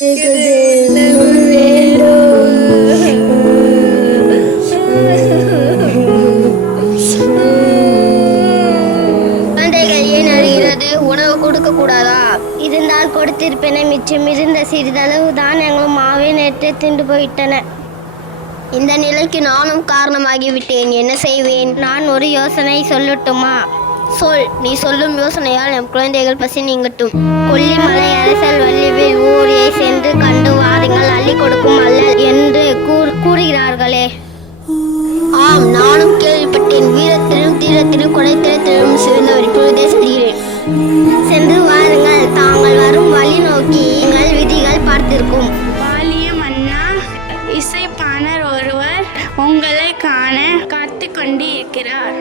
ஏன் அழுகிறது? உணவு கொடுக்க கூடாதா? இருந்தால் கொடுத்திருப்பேனே. மிச்சம் இருந்த சிறிதளவு தானியங்களும் மாவே நேற்று தின்று போயிட்டன. இந்த நிலைக்கு நானும் காரணமாகிவிட்டேன். என்ன செய்வேன்? நான் ஒரு யோசனை சொல்லட்டுமா? சொல். நீ சொல்லும் யோசனையால் என் குழந்தைகள் பசி நீங்கட்டும். கொல்லிமலை அரசல் வள்ளிவேல் ஊரையை சென்று கண்டு வாருங்கள், அள்ளி கொடுக்கும் அல்லல் என்று கூறுகிறார்களே. ஆம், நானும் கேள்விப்பட்டேன். வீரத்திலும் தீரத்திலும் கொடைத்திலும் சிறந்தவர். இப்பொழுதே செல்கிறேன். சென்று வாருங்கள். தாங்கள் வரும் வழி நோக்கி எங்கள் விதிகள் பார்த்திருக்கும். வாலியம் அண்ணா, இசைப்பாணர் ஒருவர் உங்களை காண காத்து கொண்டு இருக்கிறார்.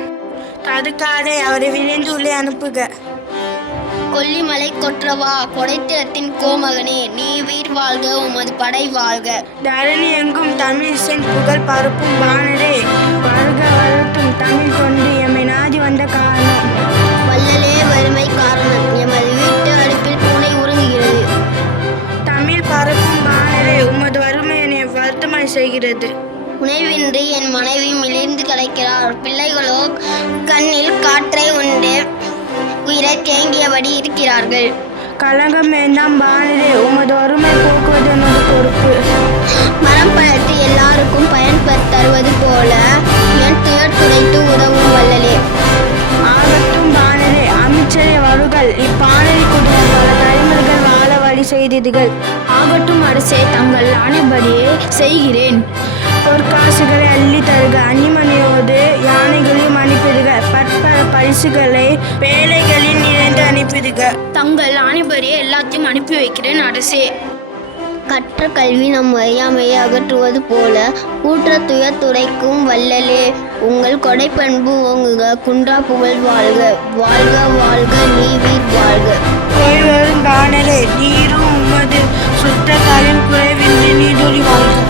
தடுக்காதே, அவரை விரைந்து உள்ளே அனுப்புக. கொல்லிமலை கொற்றவா, கொடைத்திறத்தின் கோமகனே, நீ வீர் வாழ்க, உமது படை வாழ்க. தரணி எங்கும் தமிழ் இசை புகழ் பரப்பும் பாணரே, வருக வரட்டும் தமிழ் கொண்டு எம்மை நாடி வந்த காரணம். வள்ளலே வறுமை காரணம், எமது வீட்டு அடுப்பில் பூனை உறங்குகிறது. தமிழ் பரப்பும் பாணரே, உமது வறுமை என்னை வருத்தமாய் செய்கிறது. உணவின்றி என் மனைவி மிளிர்ந்து கிடைக்கிறார். பிள்ளைகளோ கண்ணில் காற்றை உண்டு உயிரை தேங்கியபடி இருக்கிறார்கள். கலங்கம் வேண்டாம் பாணரே, உமது வறுமை போக்குவது எனது பொறுப்பு. மரம் பழத்து எல்லாருக்கும் பயன் தருவது போல என் துயர் துடைத்து உதவும் வள்ளலே. ஆகட்டும் பாணரே, அமைச்சரே வருகள். இப்பாணரை குடும்பம் பல தலைமுறைகள் வாழ வழி செய்தீர்கள். ஆகட்டும் அரசே, தங்கள் ஆணைப்படியே செய்கிறேன். பொற்காசுகளை அள்ளி தருக, அணிமணியோடு யானைகளையும் அனுப்பிடுக, பற்பல பரிசுகளை வேலைகளில் நிறைந்து அனுப்பிடுக. தங்கள் ஆணைப்படியே எல்லாத்தையும் அனுப்பி வைக்கிறேன் அரசே. கற்ற கல்வி நம் அறியாமையை அகற்றுவது போல கூற்ற துயர் துடைக்கும் வள்ளலே. உங்கள் கொடைப்பண்பு ஓங்குக, குன்றா புகழ் வாழ்க. வாழ்க வாழ்க, நீ வீர் வாழ்க. கோயில் வரும் பாணரே, நீரும் உமது சுற்றத்தாரின் குறைவின்றி நீடொழி வாழ்க.